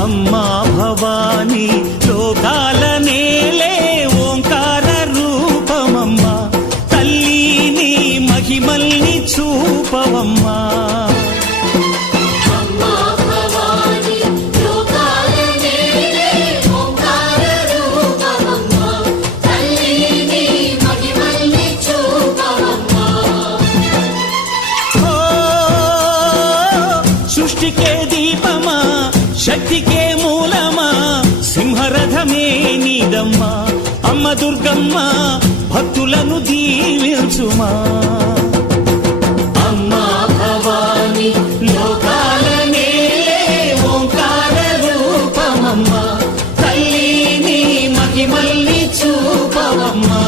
అమ్మా భవాని లోకాల నేలే ఓంకార రూపమమ్మా తల్లి నీ మహిమల్ని చూపవమ్మా సృష్టికే దీపమా శక్తికే మూలమా సింహరథమే నీదమ్మా అమ్మ దుర్గమ్మ భక్తులను దీవించుమా అమ్మా భవాని లోకాల నేలే ఓంకార రూపమమ్మా తల్లి నీ మహిమల్ని చూపవమ్మా.